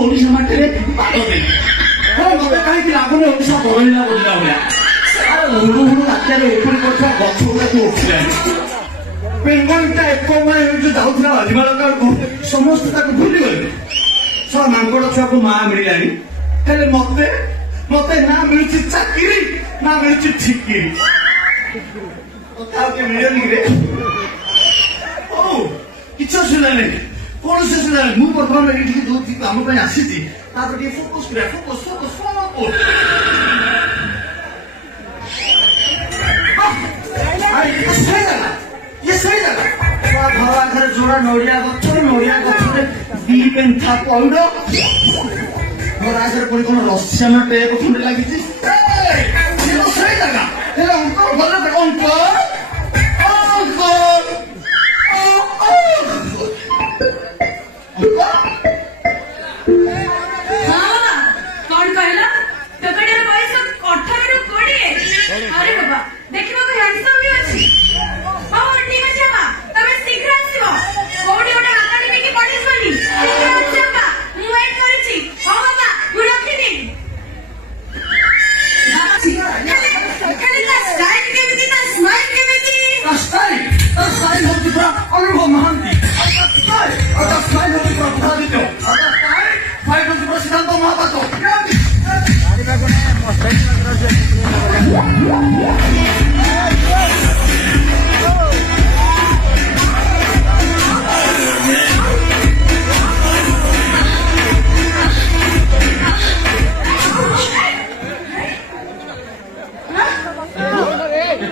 ଓଡ଼ିଶା ମାଟିରେ ପାଦ ଦେବି। ମତେ କାହିଁକି ଲାଗୁନି ଓଡ଼ିଶା ବଦଳିଲା ବଦଳିଲା ଭଳିଆ। ହୁଡୁ ହୁଡୁ ରାତିରେ ଏପରି କରୁଥିବା ଗଛ ଗୁଡାକୁ ଉଠିଲାଣି। ବେଙ୍ଗଲଟା ଏକମୟ ହେଉଛି ଯାଉଥିଲା ବାଲିମାଳ କାଳକୁ ସମସ୍ତେ ତାକୁ ଭୁଲିଗଲେ। ସବ ମାଙ୍କଡ ଛୁଆକୁ ମା ମିଳିଲାଣି, ହେଲେ ମତେ ମତେ ନା ମିଳୁଛି ଚାକିରି ନା ମିଳୁଛି ଠିକିରି। ଆଉ କିଏ ମିଳିବନି ରେ? ହଉ କିଛି ଅସୁବିଧା ନାହିଁ, କୌଣସି ଅସୁବିଧା ନାହିଁ। ମୁଁ ବର୍ତ୍ତମାନ ଏଇଠିକି ଯୋଉଠି ଆମ ପାଇଁ ଆସିଛି ତାପରେ ଟିକେ ଫୋକସ୍ କରିବା। Focus focus focus. ଘର ଆଗରେ ଯୋଡା ନଡିଆ ଗଛ, ନଡିଆ ଗଛରେ ଦି ପେନ୍ଥା ପଇଡ, ଘର ଆଗରେ ପୁଣି କଣ ରସିଆନ ଟେପ ଖଣ୍ଡେ ଲାଗିଛି। ସେଇ ଜାଗା ହେଲେ ଅଙ୍କଲ ଭଲ ଅଙ୍କଲ अरे बाबा देखिबा को हैंडसम भी अछि। हां ठीक अछि बाबा, तमे शीघ्र आसीबो। कोडी ओटा आकाडेमी की पढिसनी शीघ्र अछि बाबा, मु वेट करछि। हां बाबा मु रखिनी। खाली ता स्टाइल केमिति, ता स्माइल केमिति। स्टाइल होती पूरा अनुभव महांती। स्टाइल होती पूरा भादित्य। स्टाइल होती पूरा सिद्धांत महापात्र।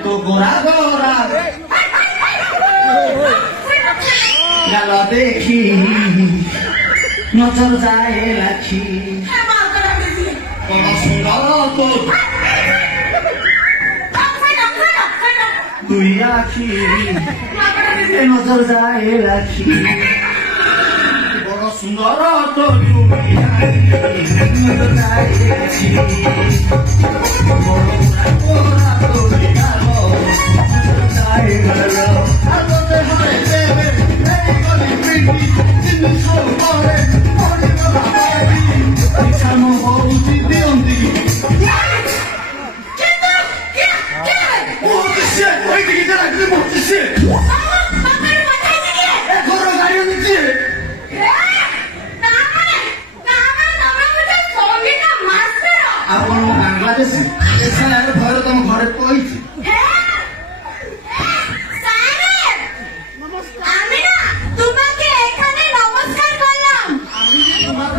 तो गोरा गोरा गाल देखी नजर जाए लाखी सुंदर तो दुई आखी नजर जाए लाखी बड़ सुंदर तो दुई आखी नजर जाए लाखी ଆପଣ ବାଂଲାଦେଶୀ ଘରେ ତମ ଘରେ କହିଛି।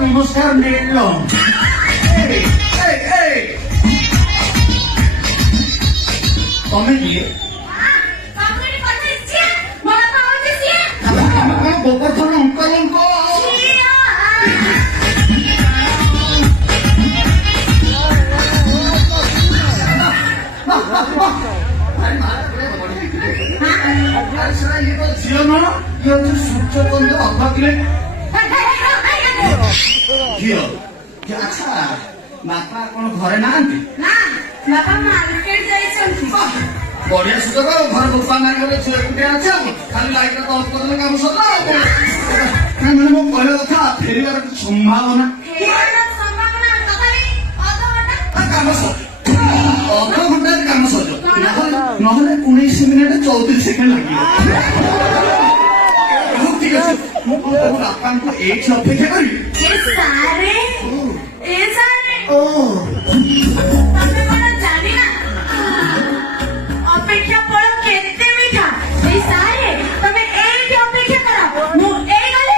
নমস্কার নিলাম। তুমি কি গোবর্ধন অঙ্কলঙ্ক ଝିଅ ନୁହଁ, ଇଏ ହଉଛି ସୂର୍ଯ୍ୟଚନ୍ଦ୍ର ଅଭାଗିଲେ ଝିଅ। ଆଚ୍ଛା ବାପା କଣ ଘରେ ନାହାନ୍ତି? ବଢିଆ ସୁଯୋଗ। ଘରେ ବୋପା ନାଇଁ ଗଲେ ଝିଅ ଏକୁଟିଆ ଅଛି, ଖାଲି ଲାଇଟଟା ତ ଅଫ୍ କରିଦେଲେ କାମ ସରିଲା। ମାନେ ମୋ କହିବା କଥା ଫେରିବାର କିଛି ସମ୍ଭାବନା କାମ ଅଧଘଣ୍ଟାରେ କାମ ସରିବ, ନହେଲେ 19 ମିନିଟ୍ 34 ସେକେଣ୍ଡ ଲାଗିବ। ଠିକ ଅଛି, ମୁଁ ବାପାଙ୍କୁ ଏଇଠି ଅପେକ୍ଷା କରିବି। ଅପେକ୍ଷା ଫଳ କେତେ ମିଠା। ସେଇ ସାରେ ତମେ ଏଇଠି ଅପେକ୍ଷା କର। ମୁଁ ଏଇ ଗଲି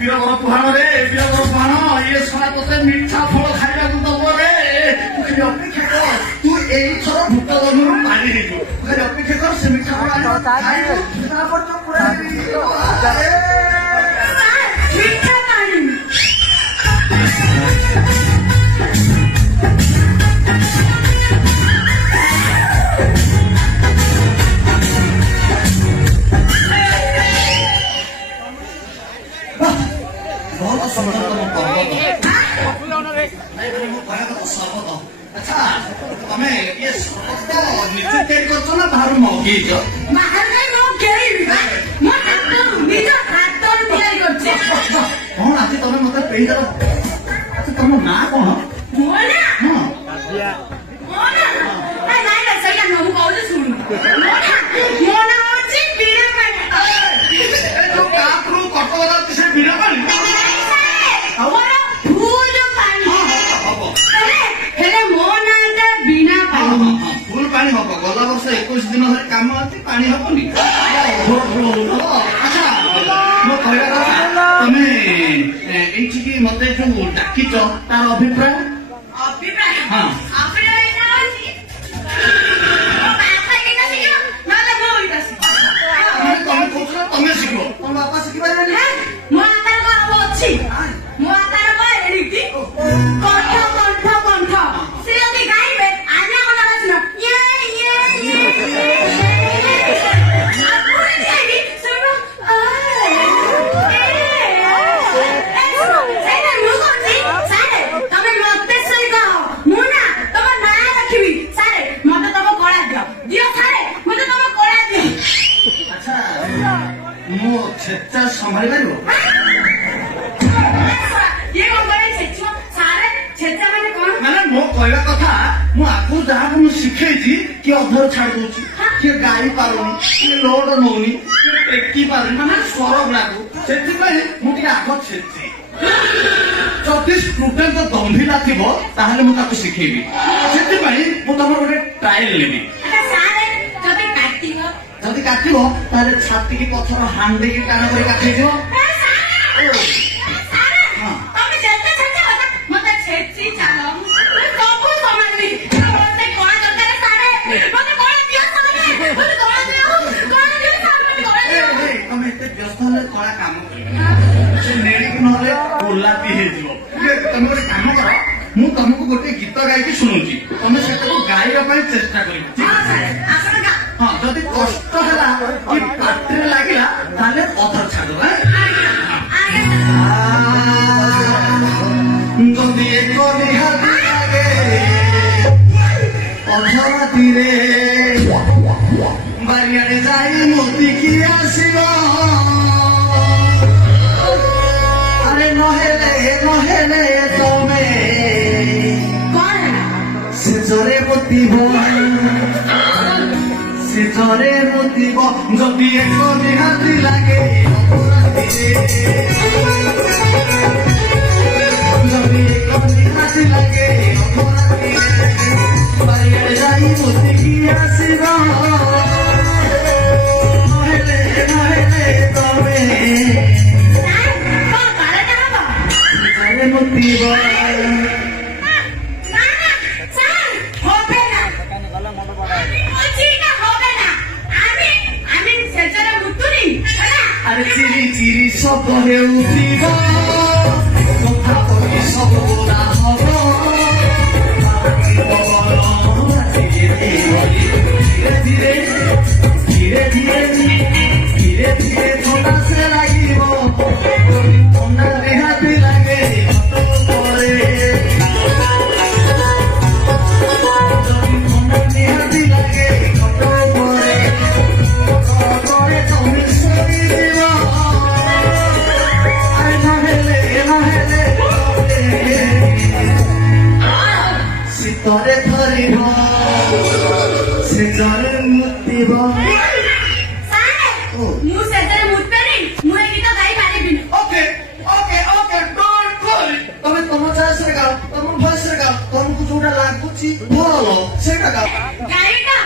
ବୀରବର ପୁହାଣ ରେ, ବୀରବର ପୁହାଣ ଇଏ ଶଳା ତତେ ମିଠା ଫଳ ଖାଇବାକୁ ଦବ ରେ। ତୁ ଖାଲି ଅପେକ୍ଷା କର, ତୁ ଏଇଥର ଭୂତ ଜନ୍ମରୁ ପାଣି ହେଇଯିବ। ତୁ ଖାଲି ଅପେକ୍ଷା କର, ସେ ମିଠା ଫଳ ଖାଇବୁ, ତାପରେ ତୁ ପୁରା ମିଠା ପାଣି। ବହୁତ ସୁନ୍ଦର ତମ ପର୍ବ ଆଚ୍ଛା ତମେ ଇଏ ଶପଥ ନିଜେ ତିଆରି କରୁଛ ନା ବାହାରୁ ମଗେଇଛ? ବାହାରେ ମୁଁ କେଳିବି ବା ମୋ ହାତରୁ ନିଜ ହାତରୁ ତିଆରି କରୁଛି କଣ ଆଜି ତମେ ମତେ ପେଇଦେଲ? ଆଚ୍ଛା ତମ ନାଁ କଣ? ମୋ ନା ହଁ ମୋ ନା ନାଇଁ ନାଇଁ ସେଇଟା ନୁହଁ ମୁଁ କହୁଛି ଶୁଣୁ ମୋ ନା ହଉଛି ବୀଣାପାଣି ଯୋଉ କାପରୁ କଟକର ସେ ବୀଣାପାଣି ମୋର ଫୁଲ ପାଣି ହବ ହେଲେ ମୋ ନାଁଟା ବୀଣାପାଣି ଫୁଲ ପାଣି ହବ। ଗଲା ବର୍ଷ 21 ଦିନ ଧରି କାମ ଅଛି ପାଣି ହବନି। ଆଚ୍ଛା ମୋ କହିବା କଥା ତମେ ଏଇଠିକି ମତେ ଯୋଉ ଡାକିଛ ତାର ଅଭିପ୍ରାୟ? ଅଭିପ୍ରାୟ ହଁ। ଅଭିପ୍ରାୟ ଏଇଟା ହଉଛି ମୋ ବାପା ଏଇଟା ଶିଖିବ ନହେଲେ ମୁଁ ଏଇଟା ଶିଖିବ ତମେ କହୁଛ ନା ତମେ ଶିଖିବ? ତମ ବାପା ଶିଖିପାରିବେନି? ମୋ ହାତରେ କଣ ଆଉ ଅଛି ମୋ ହାତରେ କଣ ଏଡ଼ିକି କଣ୍ଠ କଣ୍ଠ କଣ୍ଠ ସେ ଯଦି ଗାଇବେ ଆନା କଣ୍ଠ ବାଜିବ ଇଏ ଇଏ ଇଏ ଆପୁରି ଯାଇକି ଶୁଣ ସେଇଟା ମୁଁ କହୁଛି ସାରେ ତମେ ମତେ ସେଇ କହ ମୁଁ ନା ତମ ନାଁ ରଖିବି ସାରେ ମତେ ତମ କଳା ଦିଅ ସାରେ ମତେ ତମ କଳା ଦିଅ ଆଚ୍ଛା ମୁଁ ଛେଚା ସମ୍ଭାଳି ପାରିବ? ଇଏ କଣ କରେ ଛେଚିବ ସାରେ ଛେଚା ମାନେ କଣ ମାନେ ମୋ କହିବା କଥା ମୁଁ ଆଗରୁ ଯାହାକୁ ମୁଁ ଶିଖେଇଛି କିଏ ଅଧର ଛାଡି ଦଉଛି, କିଏ ଗାଇ ପାରୁନି, କିଏ ଲୋଡ ନଉନି, କିଏ ଟେକି ପାରୁନି, ମାନେ ସ୍ୱର ଗୁଡାକୁ। ସେଥିପାଇଁ ମୁଁ ଟିକେ ଆଗ ଛେଚେ। ଯଦି ଷ୍ଟୁଡେଣ୍ଟ ଗମ୍ଭୀରା ଥିବ ତାହେଲେ ମୁଁ ତାକୁ ଶିଖେଇବି। ସେଥିପାଇଁ ମୁଁ ତମର ଗୋଟେ ଟ୍ରାଏଲ ନେବି। ସାରେ ଯଦି କାଟିବ ଯଦି କାଟିବ ତାହେଲେ ଛାତିକି ପଥର ହାଣ୍ଡିକି ଟାଣ କରି କାଟିଯିବ। ତମେ ଯେତେ ଛେଚା ମତେ ଛେଚି ଚାଲ ସବୁ ସମାନି ମତେ କଣ ଦରକାର ସାରେ ମତେ କଣ ଦିଅ ସାରେ ମତେ କଣ ଦିଅ ସାରେ ମତେ କଣ ଦିଅ ତମେ ଏତେ ବ୍ୟସ୍ତ ହେଲେ କଳା କାମ କରିବ ସେ ନେଳିକି ନହେଲେ ଗୋଲାପି ହେଇଯିବ। ତମେ ଗୋଟେ କାମ କର, ମୁଁ ତମକୁ ଗୋଟେ ଗୀତ ଗାଇକି ଶୁଣୁଛି, ତମେ ସେଟାକୁ ଗାଇବା ପାଇଁ ଚେଷ୍ଟା କରିବ। ହଁ ସାରେ ଆପଣ ଗା ହଁ ଯଦି କଷ୍ଟ ହେଲା କି ପାଟିରେ ଲାଗିଲା ତାହେଲେ ଅଧର ଛାଡିବ। ଯଦି ଏକ ନିହାତି ଲାଗେ ଅଧରାତିରେ ବାରିଆଡେ ଯାଇ ମୋତିକି ଆସିବ। ଆରେ ନହେଲେ ନହେଲେ ତମେ କଣ ହେଲା ଶେଷରେ ମୁତିବ, ଶେଷରେ ମୁତିବ। ଯଦି ଏକ ନିହାତି ଲାଗେ ଅଧରାତିରେ, ଯଦି ଏକ ନିହାତି ଲାଗେ ଅଧରାତିରେ ବାରିଆଡେ ଯାଇ ମୋତିକି ଆସିବ। ନହେଲେ ନହେଲେ ତମେ ସାରେ କଣ କାଳଟା ହବ ଶେଷରେ ମୁତିବ। না স্যার হবে না বলছি এটা হবে না আমি আমি সেটারে মুতুনি না আরে চিরি চিরি শব্দ হেউথিব, কথা কই সব গোলা হব। ধীরে ধীরে ধীরে ধীরে ধীরে ধীরে ছোটা সে লাগিব। ଥଣ୍ଡା ରିହାତି ଲାଗେ ହାତ ପରେ, ଯଦି ଥଣ୍ଡା ନିହାତି ଲାଗେ ହାତ ପରେ, ପରେ ତମେ ଶୋଇଯିବ। ଆରେ ନହେଲେ ନହେଲେ ଶୀତରେ ଧରିବ, ଶୀତରେ ମୁତିବ। স্যার ମୁଁ ସେଟାରେ ମୁତୁନି ମୁଁ ଏ ଗୀତ ଗାଇ ପାରିବିନି okay okay okay don't worry. ତମେ ତମ ଚଏସରେ ଗାଅ, ତମ ଭଏସରେ ଗାଅ, ତମକୁ ଯୋଉଟା ଲାଗୁଛି ଭଲ ସେଇଟା ଗାଅ। ଗାଇଟା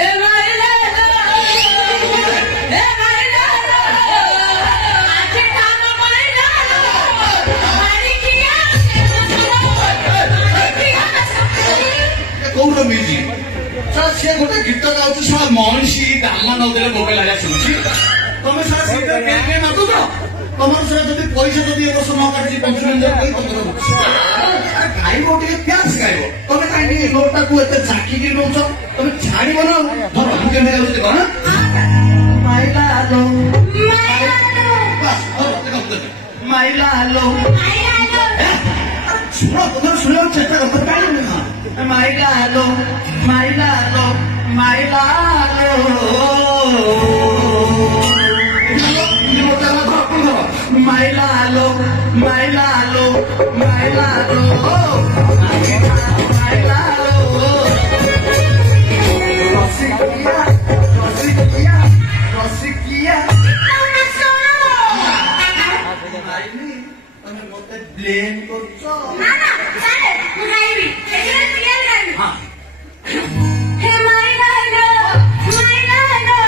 ଏ ମାଇଲା ଏ ମାଇଲା ଆଜି କାମ ପଳେଇଲା ମାରି କିଆ କୋଉର ମ୍ୟୁଜିକ ସାର୍? ସିଏ ଗୋଟେ ଗୀତ ଗାଉଛି, ସାର୍ ମଣିଷୀ ଦାମା ନଦେଲେ ବୋବେ ଲାଗା ଶୁଣୁଛି। ତମେ ସାର୍ ସେଇଟା କେଁ ନାଚୁଛ? ତମର ସାର୍ ଯଦି ପଇସା ଯଦି ଏ ବର୍ଷ ନ କାଟିଛି ପଞ୍ଚୁରଞ୍ଜନ କହି ତମର ଗାଇବ ଟିକେ ପ୍ୟାସ୍ ଗାଇବ। ତମେ କାହିଁକି ନୋଟଟାକୁ ଏତେ ଝାଙ୍କିକି ନଉଛ? ତମେ ଛାଡିବ ନା। ଧର ମୁଁ କେମିତି ଗାଉଛି ଦେଖ। মাইলালো মাইলালো বাস মাইলালো মাইলালো শোনো তোমরা শুনেও চেষ্টা করতে পারো না মাইলালো মাইলালো মাইলালো মাইলালো মাইলালো মাইলালো মাইলালো রসিকিয়া রসিকিয়া রসিকিয়া তোমরা শোনো মাইলি তুমি মতে ব্লেম করছো না না ছাড়ে ମୁଁ ଗାଇବି ଏଥିରେ କ୍ଲିୟର ଗାଇବି হ্যাঁ হে মাইলালো মাইলালো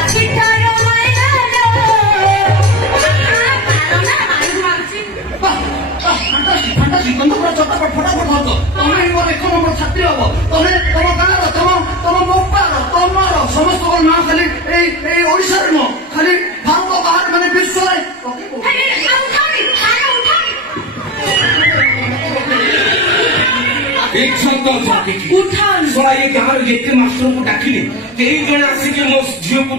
আকিটারো মাইলালো পারো না মারু মারছি fantastic বন্ধ করে চটপট ফটাফট হতো তুমি মোর এক নম্বর ছাত্রী হব তবে তোমার গাঁর তোমার মোপার তোমার সমস্ত না খালি এই ওড়িশার ন খালি ভারত বাহার মানে বিশ্বরে হে ଆଉ ଉଠାବି ପାଣି ଉଠାବି एक शब्द झापिकी ଉଠାନି ଶଳା ଏ ଗାଁର ଏତେ ମାଷ୍ଟରଙ୍କୁ ଡାକିଲି କେହି ଜଣେ ଆସିକି ମୋ ଝିଅକୁ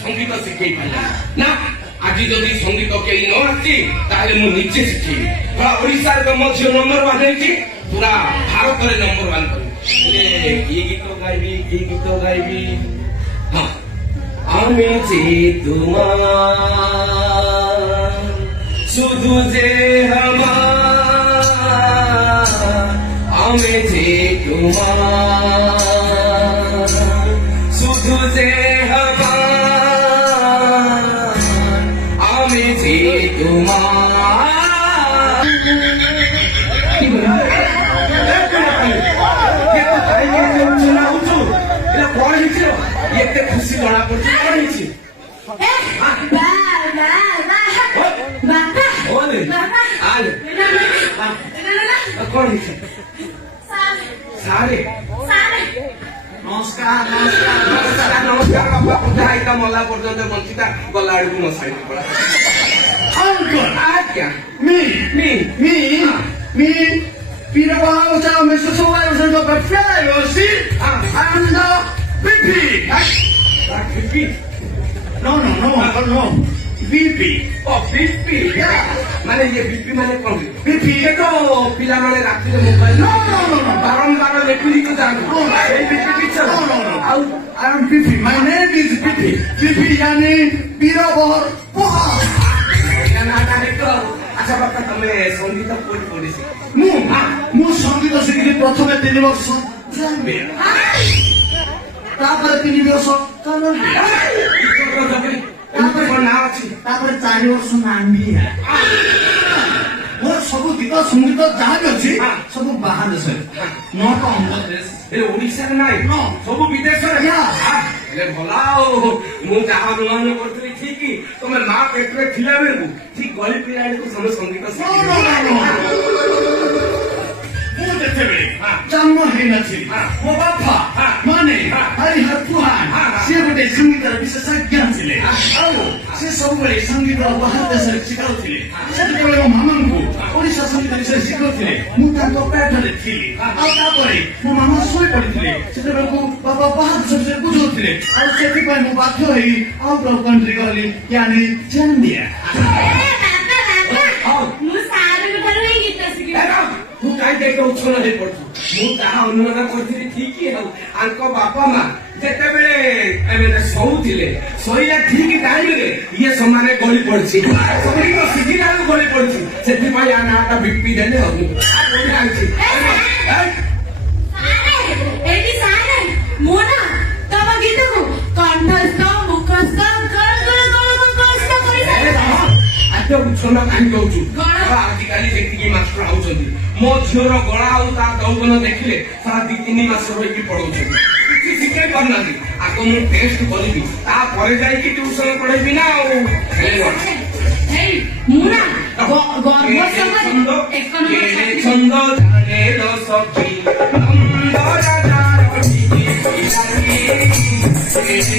ସଙ୍ଗୀତ ଶିଖେଇ ପାରିଲା ନା ଆଜି ଯଦି ସଙ୍ଗୀତ କେହି ନ ଆସିଛି ତାହେଲେ ମୁଁ ନିଜେ ଶିଖେଇବି ପୁରା ଓଡିଶାରେ ତ ମୋ ଝିଅ ନମ୍ବର ୱାନ ହେଇଛି ପୁରା ଭାରତରେ ନମ୍ବର ୱାନ କରିବି ହେଲେ କି ଗୀତ ଗାଇବି ହଁ আমি যে তোমার শুধু যে আমার আমি যে তোমার শুধু যে আমার আমি যে তোমার কি বলবো? কଣ ହେଇଛି ଏତେ ଖୁସି ଜଣା ପଡୁଛି କଣ ହେଇଛି ଏ ବା ବାପା ଓଲେ ବାପା ଆଲେ କଣ ହେଇଛି ସାରେ নমস্কার ନମସ୍କାର ନମସ୍କାର ବାପା ପୂଜା ଏଇଟା ମଲା ପର୍ଯ୍ୟନ୍ତ ବଞ୍ଚିତା ଗଲା ଆଡକୁ ମୋ ସାଇଡ ପଡା অঙ্কন ଆଜ୍ଞା me me me Pirabahausa Mr. Solar and the Buffet, and the VP. No, VP. ଓ ବିପି ମାନେ ଇଏ ବିପି ମାନେ କଣ VP. ଏ ତ ପିଲାମାନେ ରାତିରେ ମୋବାଇଲ No. ବାରମ୍ବାର ଲେଖିକି ଯାଆନ୍ତି ଏଇ ବିପି ପିକ୍ଚର No. ଆଉ I am VP. My name is VP. VP yani Pirabahar Pohar. ଆଚ୍ଛା ବାପା ତମେ ସଙ୍ଗୀତ କୋଉଠି ପଢିଛି ମୁଁ ସଙ୍ଗୀତ ଶିଖିଲି ପ୍ରଥମେ 3 ବର୍ଷ ଜାମ୍ବିଆ ତାପରେ 3 ବର୍ଷ କଲମ୍ବିଆ କଣ ନାଁ ଅଛି ତାପରେ 4 ବର୍ଷ ନାମ୍ବିଆ ମୋର ସବୁ ଗୀତ ସଙ୍ଗୀତ ଯାହା ବି ଅଛି ସବୁ ବାହାର ଦେଶରେ ନଟ ଅନ୍ଧ୍ରପ୍ରଦେଶ ହେଲେ ଓଡିଶାରେ ନାହିଁ ହଁ। ସବୁ ବିଦେଶରେ Yeah. ହେଲେ ଭଲ ଆଉ ମୁଁ ଯାହା ଅନୁମାନ କରୁଥିଲି ଠିକ ତମେ ମା ପେଟରେ ଥିଲା ବେଳକୁ ଠିକ ଗଳି ପିଲା ବେଳକୁ ତମେ ସଙ୍ଗୀତ No. ଶିଖିଲ ମୁଁ ଯେତେବେଳେ ଜନ୍ମ ହେଇନଥିଲି ମୋ ବାପା ମାନେ ହରିହର ପୁହାନ ସିଏ ଗୋଟେ ସଙ୍ଗୀତର ବିଶେଷଜ୍ଞ ଥିଲେ ଆଉ ସେ ସବୁବେଳେ ସଙ୍ଗୀତ ବାହାର ଦେଶରେ ଶିଖାଉଥିଲେ ସେତେବେଳେ ମୋ ମାମାଙ୍କୁ ଓଡ଼ିଶା ସଙ୍ଗୀତ ବିଷୟରେ ଶିଖାଉଥିଲେ ମୁଁ ତାଙ୍କ ପେଟରେ ଥିଲି ଆଉ ତାପରେ ମୋ ମାମା ଶୋଇ ପଡିଥିଲେ ସେତେବେଳକୁ ବାପା ବାହାର ଦେଶ ବିଷୟରେ ବୁଝାଉଥିଲେ ଆଉ ସେଥିପାଇଁ ମୁଁ ବାଧ୍ୟ ହେଇ ଆଉଟ୍ ଅଫ୍ କଣ୍ଟ୍ରି ଗଲି ୟାନି ଜାମ୍ବିଆ ମୁଁ ସାରଙ୍କ ଠାରୁ ହିଁ ଗୀତ ଶିଖିବି ତୁ କାହିଁକି ଏତେ ଉଚ୍ଛନ୍ନ ହେଇପଡୁଛୁ ମୁଁ ଯାହା ଅନୁମାନ କରିଥିଲି ଠିକ ଆଉ ଆଙ୍କ ବାପା ମା ଯେତେବେଳେ ଶୋଉଥିଲେ ଶୋଇଲା ଠିକ ଟାଇମରେ ଇଏ ସମାନେ ଗଳି ପଡିଛି ସଙ୍ଗୀତ ଶିଖିଲା ବେଳକୁ ଗଳି ପଡିଛି ସେଥିପାଇଁ ଆ ନାଁଟା ବିପି ଦେଲେ ଆଉ ଜାଣିଛି ଏଠି ସାରେ ମୁଁ ନା ତମ ଗୀତକୁ କଣ୍ଠସ୍ଥ ମୁଖସ୍ଥ କଷ୍ଟ କରିସାରିଛି ଏତେ ଉଚ୍ଛନ୍ନ କାହିଁକି ହଉଛୁ ଗଳା? ଆଜିକାଲି ଯେତିକି ମାଷ୍ଟର ଆଉଛନ୍ତି ମୋ ଝିଅର ଗଳା ଆଉ ତା ଯୌବନ ଦେଖିଲେ ସାରା 2-3 ମାସ ରହିକି ପଢଉଛନ୍ତି କିଛି ଶିଖେଇ ପାରୁନାହାନ୍ତି ଆଗ ମୁଁ ଟେଷ୍ଟ କରିବି ତାପରେ ଯାଇକି ଟ୍ୟୁସନ ପଢେଇବି ନା ଆଉ ହେଇ ମୁଁ ନା ଗର୍ବ ସଙ୍ଗରେ ଏକ ନମ୍ବର ଛନ୍ଦ ଜାଣେ ର ସଖୀ ନନ୍ଦ ରାଜାର ଟିକି ପିଲାକି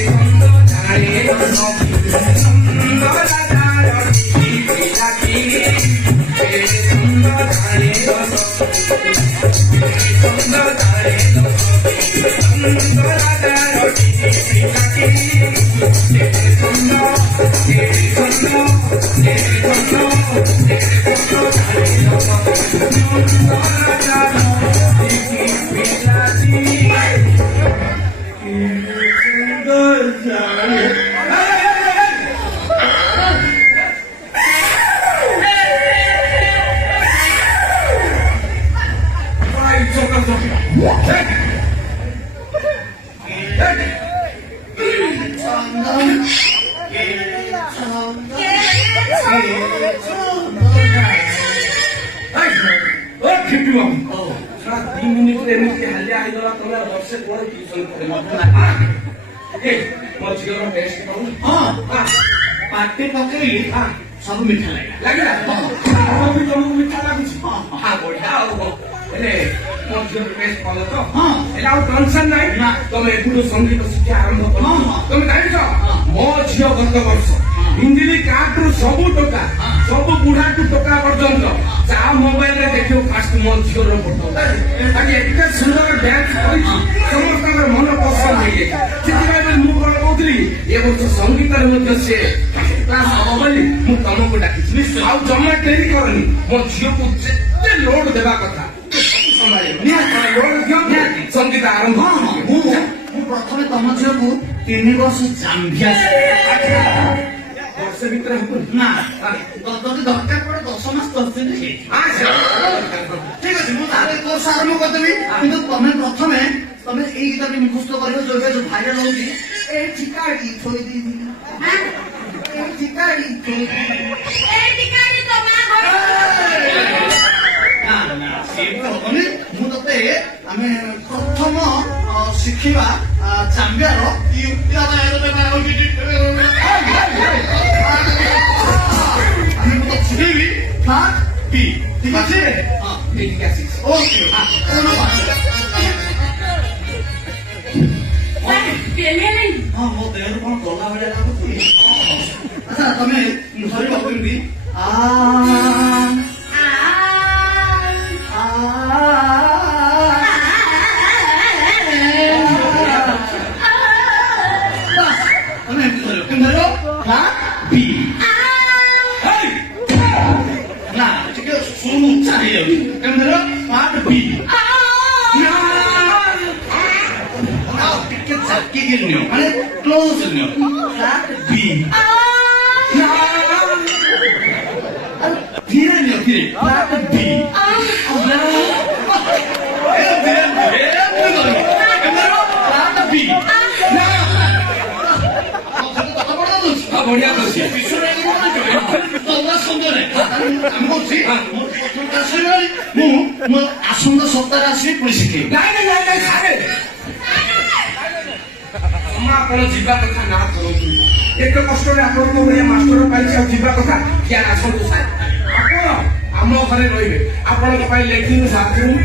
ଛନ୍ଦ ଜାଣେ ର ସଖୀ ନନ୍ଦ ରାଜାର ଟିକି ପିଲାକି ଛନ୍ଦ ଜାଣେ ର ସଖୀ ଛନ୍ଦ ଜାଣେ ର ସଖୀ ନନ୍ଦ ରାଜାର ଟିକି ପିଲାକି ଖେପି ବାବୁ ହଉ। 2 ମିନିଟରେ ଏମିତି ହାଲିଆ ହେଇଗଲା ତମେ ଆଉ ବର୍ଷେ ପରେ ଟ୍ୟୁସନ କରିବ ଏ ମୋ ଝିଅର ଟେଷ୍ଟ କରୁ ହଁ ପାଟି ପକେଇଲି ସବୁ ମିଠା ଲାଗିଲା। ଲାଗିଲା ତମକୁ ମିଠା ଲାଗୁଛି ହଁ, ହଁ ବଢିଆ ଆଉ ହେଲେ ମୋ ଝିଅର ଟେଷ୍ଟ କଲ ତ ହଁ। ହେଲେ ଆଉ ଟେନସନ ନାହିଁ ନା। ତମେ ଏଠୁ ସଙ୍ଗୀତ ଶିକ୍ଷା ଆରମ୍ଭ କର ହଁ, ହଁ। ତମେ ଜାଣିଛ ହଁ। ମୋ ଝିଅ ଗତ ବର୍ଷ ହିନ୍ଦୀ କାର୍ଡରୁ ସବୁ ଟଙ୍କା ସବୁ ବୁଢାଠୁ ଟଙ୍କା ପର୍ଯ୍ୟନ୍ତ ଯାହା ମୋବାଇଲରେ ଦେଖିବ ଫାଷ୍ଟ ମୋ ଝିଅର ଫଟୋ ତାকে ଏତେ ସୁନ୍ଦର ଡ୍ୟାନ୍ସ କରିଛି ସମସ୍ତଙ୍କର ମନ ପସନ୍ଦ ହେଇଯାଇଛି ସେଥିପାଇଁ ବୋଲି ମୁଁ କଣ କହୁଥିଲି ଏ ବର୍ଷ ସଙ୍ଗୀତରେ ମଧ୍ୟ ସେ କ୍ଲାସ ହବ ବୋଲି ମୁଁ ତମକୁ ଡାକିଛି ଆଉ ଜମା ଡେରି କରନି ମୋ ଝିଅକୁ ଯେତେ ଲୋଡ ଦେବା କଥା ସବୁ ସମ୍ଭାଳିବ ଲୋଡ ଦିଅ ସଙ୍ଗୀତ ଆରମ୍ଭ ହଁ ହଁ ମୁଁ ପ୍ରଥମେ ତମ ଝିଅକୁ 3 ବର୍ଷ ଜାମ୍ବିଆ ବର୍ଷ ଭିତରେ ହବନି ନା ଯଦି ଦରକାର ପଡେ 10 ମାସ 10 ଦିନ ଠିକ ଅଛି ମୁଁ ତାହେଲେ କୋର୍ସ ଆରମ୍ଭ କରିଦେବି କିନ୍ତୁ ତମେ ପ୍ରଥମେ ତମେ ଏଇ ଗୀତଟି ମୁଖସ୍ତ କରିବ ଯୋଉଟା ଯୋଉ ଭାଇରାଲ ହଉଛି ଏ ଠିକାଡି ଥୋଇ ଦେଇଥିଲି ଏ ଠିକାଡି ଥୋଇ এই টিকাটি তো মা ঘরে ନା ନା ସେଇଟା ହବନି ମୁଁ ତତେ ଆମେ ପ୍ରଥମ ଶିଖିବା ଚାମ୍ବିଆର আমি তো শিখেবি ফ্ল্যাট বি ঠিক আছে ঠিক আছে ওকে পেলে ହଁ ମୋ ଦେହରୁ କଣ ଗଲା ଭଳିଆ ଲାଗୁଛି ଆଚ୍ଛା ତମେ ଧରିବ କେମିତି ଆ ତମେ ଏମିତି ଧରିବ କେମିତି ଧରିବ ଫ୍ଲାଟ୍ ବି ନା ଟିକେ ଶୁଣୁ ଉଚ୍ଚା ହେଇଯାଉଛି କେମିତି ଧରିବ ଫ୍ଲାଟ୍ ବି ଟିକେ ଚାକିକି ନିଅ ମାନେ କ୍ଲୋଜ ନିଅ ଫ୍ଲାଟ୍ ବି ଧୀରେ ନିଅ ଧୀରେ ଫ୍ଲାଟ୍ ବି ବଢିଆ କରୁଛି ମୁଁ ଆସନ୍ତା ସପ୍ତାହରେ ଆସିବି ପୁଣି ଶିଖେଇବି ନାଇଁ ସାରେ ଜମା ଆପଣ ଯିବା କଥା ନା କରନ୍ତୁ ଏତେ କଷ୍ଟରେ ଆପଣଙ୍କ ଭଳିଆ ମାଷ୍ଟର ପାଇଛି ଆଉ ଯିବା କଥା କିଆଁ ଆସନ୍ତୁ ସାର୍ ଆପଣ ଆମ ଘରେ ରହିବେ ଆପଣଙ୍କ ପାଇଁ ଲେଟ୍ରିନ୍ ବାଥରୁମ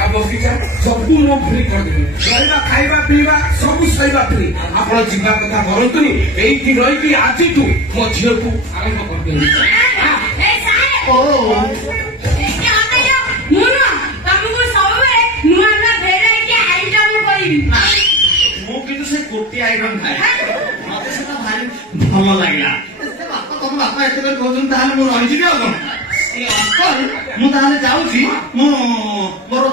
ଆଉ ବଗିଚା ସବୁ ମୁଁ ଫ୍ରି କରିଦେବି ରହିବା ଖାଇବା ପିଇବା ସବୁ ସହିବା ଫ୍ରି ଆପଣ ଯିବା କଥା କରନ୍ତୁନି ଏଇଠି ରହିକି ଆଜିଠୁ ମୋ ଝିଅକୁ ଆରମ୍ଭ କରିଦିଅନ୍ତୁ এই সারে ଓ একে হাতে যাও মুনো তমକୁ ସବୁବେଳେ ନୂଆ ନୂଆ ଭେରାଇଟି ଆଇଟମ କରିବି ମୁଁ କିନ୍ତୁ ସେ ଗୋଟିଏ ଆଇଟମ ଖାଏ ମତେ ସେଟା ଭାରି ଭଲ ଲାଗିଲା ତମ ବାପା ଏତେ କହୁଛନ୍ତି ତାହେଲେ ମୁଁ ରହିଯିବି ଆଉ କଣ ଅଙ୍କଲ ମୁଁ ତାହେଲେ ଯାଉଛି ମୁଁ ମୋର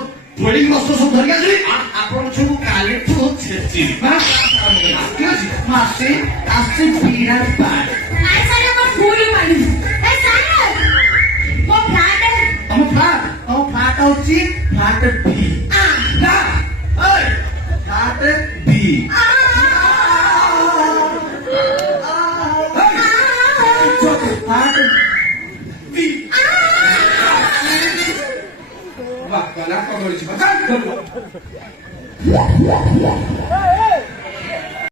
ବୋର୍ଡିଂ ବସ୍ତ୍ର ସବୁ ଧରିକି ଆସିବି ଆପଣ ସବୁ କାଲିଠୁ ଛେଚିବି ଠିକ ଅଛି ମୁଁ ଆସିଛି ବିରାଟ ପାର୍ଟ ନାଇଁ ସାରେ ମୋ ଫୁଲ ପାଣି ଏ ସାରେ ମୋ ଫ୍ଲାଟ ତମ ଫ୍ଲାଟ ହଉଛି ଫ୍ଲାଟ ବି ନା ଫ୍ଲାଟ ବି ଫ୍ଲାଟ ବି ବାପା ନା କଦଳୀ ଯିବା